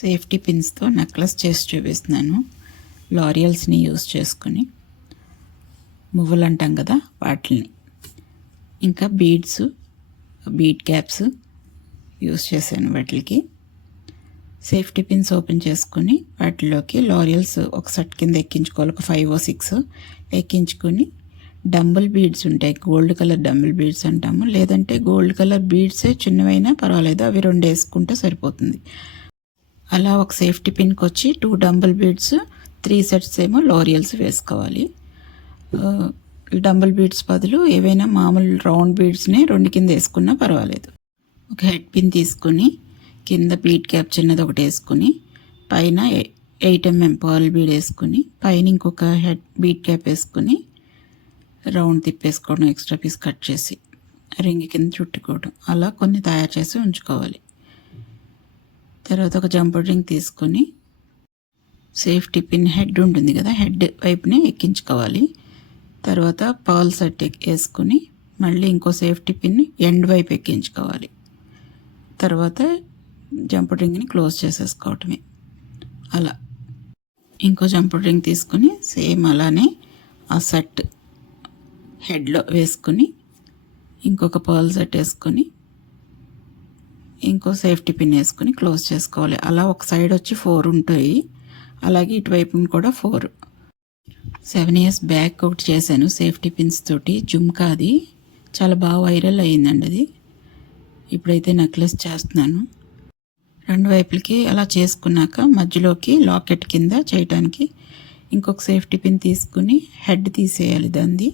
Safety పిన్స్తో necklace చేసి చూపిస్తున్నాను. లారియల్స్ని use చేసుకుని, మువ్వలు అంటాం కదా వాటిని, ఇంకా బీడ్స్, బీడ్ క్యాప్స్ యూజ్ చేశాను. వాటికి సేఫ్టీ పిన్స్ ఓపెన్ చేసుకుని వాటిలోకి లారియల్స్ ఒక సెట్ కింద ఎక్కించుకోవాలి. ఒక 5 or 6 ఎక్కించుకొని డంబుల్ బీడ్స్ ఉంటాయి, గోల్డ్ కలర్ డంబుల్ బీడ్స్ అంటాము, లేదంటే గోల్డ్ కలర్ బీడ్సే చిన్నవైనా పర్వాలేదు, అవి 2 వేసుకుంటే సరిపోతుంది. అలా ఒక సేఫ్టీ పిన్కి వచ్చి 2 డంబుల్ బీడ్స్, 3 సెట్స్ ఏమో లారియల్స్ వేసుకోవాలి. డంబుల్ బీడ్స్ బదులు ఏవైనా మామూలు రౌండ్ బీడ్స్ని 2 కింద వేసుకున్నా పర్వాలేదు. ఒక హెడ్ పిన్ తీసుకుని కింద బీడ్ క్యాప్ చిన్నది ఒకటి వేసుకుని పైన 8mm పర్ల్ బీడ్ వేసుకుని పైన ఇంకొక హెడ్ బీడ్ క్యాప్ వేసుకుని రౌండ్ తిప్పేసుకోవడం, ఎక్స్ట్రా పీస్ కట్ చేసి రింగ్ కింద చుట్టుకోవడం, అలా కొన్ని తయారు చేసి ఉంచుకోవాలి. తర్వాత ఒక జంపర్ రింగ్ తీసుకొని సేఫ్టీ పిన్ హెడ్ ఉంటుంది కదా, హెడ్ వైపునే ఎక్కించుకోవాలి. తర్వాత పర్ల్ సెట్ వేసుకుని మళ్ళీ ఇంకో సేఫ్టీ పిన్ ఎండ్ వైపు ఎక్కించుకోవాలి. తర్వాత జంపర్ రింగ్ని క్లోజ్ చేసేసుకోవటమే. అలా ఇంకో జంపర్ రింగ్ తీసుకుని సేమ్ అలానే ఆ సెట్ హెడ్లో వేసుకుని ఇంకొక పర్ల్ సెట్ వేసుకొని ఇంకో సేఫ్టీ పిన్ వేసుకుని క్లోజ్ చేసుకోవాలి. అలా ఒక సైడ్ వచ్చి 4 ఉంటాయి, అలాగే ఇటువైపు కూడా 4. 7 years బ్యాక్ ఒకటి చేశాను సేఫ్టీ పిన్స్ తోటి, జుమ్కాది, చాలా బాగా వైరల్ అయ్యిందండి అది. ఇప్పుడైతే నెక్లెస్ చేస్తున్నాను. 2 వైపులకి అలా చేసుకున్నాక మధ్యలోకి లాకెట్ కింద చేయటానికి ఇంకొక సేఫ్టీ పిన్ తీసుకుని హెడ్ తీసేయాలి. దాన్ని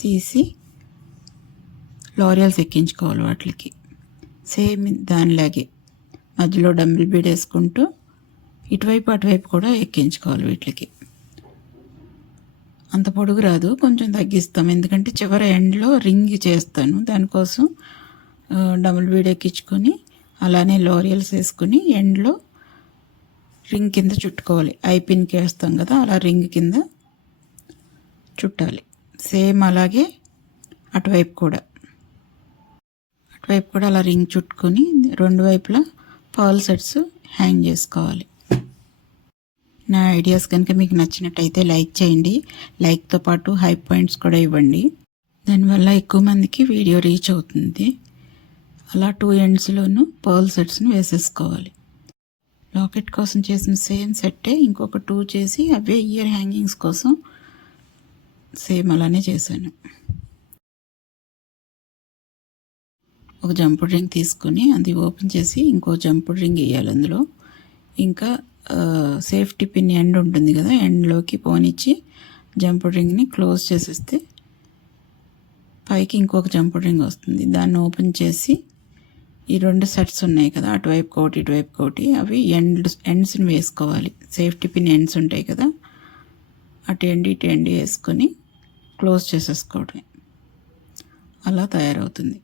తీసి లారియల్స్ ఎక్కించుకోవాలి. వాటికి సేమ్ దానిలాగే మధ్యలో డంబుల్ బీడ్ వేసుకుంటూ ఇటువైపు అటువైపు కూడా ఎక్కించుకోవాలి. వీటికి అంత పొడుగు రాదు, కొంచెం తగ్గిస్తాం, ఎందుకంటే చివరి ఎండ్లో రింగ్ చేస్తాను. దానికోసం డబుల్ బీడ్ ఎక్కించుకొని అలానే లారియల్స్ వేసుకుని ఎండ్లో రింగ్ కింద చుట్టుకోవాలి. ఐ పిన్కి వేస్తాం కదా, అలా రింగ్ కింద చుట్టాలి. సేమ్ అలాగే అటువైపు కూడా అలా రింగ్ చుట్టుకొని 2 వైపులా పర్ల్ సెట్స్ హ్యాంగ్ చేసుకోవాలి. నా ఐడియాస్ కనుక మీకు నచ్చినట్టయితే లైక్ చేయండి. లైక్తో పాటు హై పాయింట్స్ కూడా ఇవ్వండి, దానివల్ల ఎక్కువ మందికి వీడియో రీచ్ అవుతుంది. అలా 2 ఎండ్స్లోనూ పర్ల్ సెట్స్ని వేసేసుకోవాలి. లాకెట్ కోసం చేసిన సేమ్ సెట్టే ఇంకొక 2 చేసి అవే ఇయర్ హ్యాంగింగ్స్ కోసం సేమ్ అలానే చేశాను. ఒక జంపుడ్ రింగ్ తీసుకుని అది ఓపెన్ చేసి ఇంకో జంపుడ్ రింగ్ వేయాలి అందులో. ఇంకా సేఫ్టీ పిన్ ఎండ్ ఉంటుంది కదా, ఎండ్లోకి పోనిచ్చి జంపుడ్ రింగ్ని క్లోజ్ చేసేస్తే పైకి ఇంకొక జంపుడ్ రింగ్ వస్తుంది. దాన్ని ఓపెన్ చేసి ఈ 2 సెట్స్ ఉన్నాయి కదా, అటువైపు కోటి ఇటువైపు కోటి, అవి ఎండ్స్ని వేసుకోవాలి. సేఫ్టీ పిన్ ఎండ్స్ ఉంటాయి కదా, అటు ఎండి ఇటు ఎండి వేసుకొని క్లోజ్ చేసేసుకోవడమే. అలా తయారవుతుంది.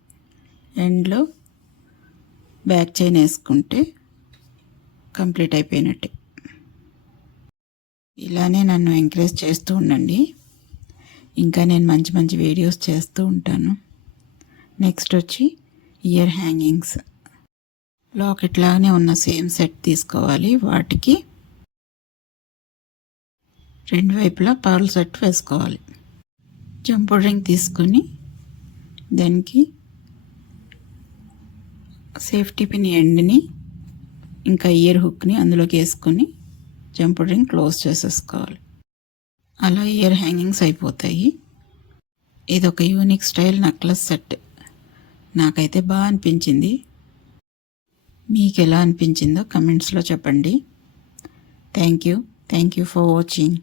ఎండ్లో బ్యాక్ చైన్ వేసుకుంటే కంప్లీట్ అయిపోయినట్టే. ఇలానే నన్ను ఎంకరేజ్ చేస్తూ ఉండండి, ఇంకా నేను మంచి మంచి వీడియోస్ చేస్తూ ఉంటాను. నెక్స్ట్ వచ్చి ఇయర్ హ్యాంగింగ్స్. లాకెట్ లాగానే ఉన్న సేమ్ సెట్ తీసుకోవాలి. వాటికి 2 వైపులా పర్ల్ సెట్ వేసుకోవాలి. జంపుడ్ రింగ్ తీసుకొని దానికి సేఫ్టీ పిన్ ఎండ్ని ఇంకా ఇయర్ హుక్ని అందులోకి వేసుకొని జంపుడ్ రింగ్ క్లోజ్ చేసేసుకోవాలి. అలా ఇయర్ హ్యాంగింగ్స్ అయిపోతాయి. ఇది ఒక యూనిక్ స్టైల్ నెక్లెస్ సెట్. నాకైతే బాగా అనిపించింది. మీకు ఎలా అనిపించిందో కమెంట్స్లో చెప్పండి. Thank you for watching.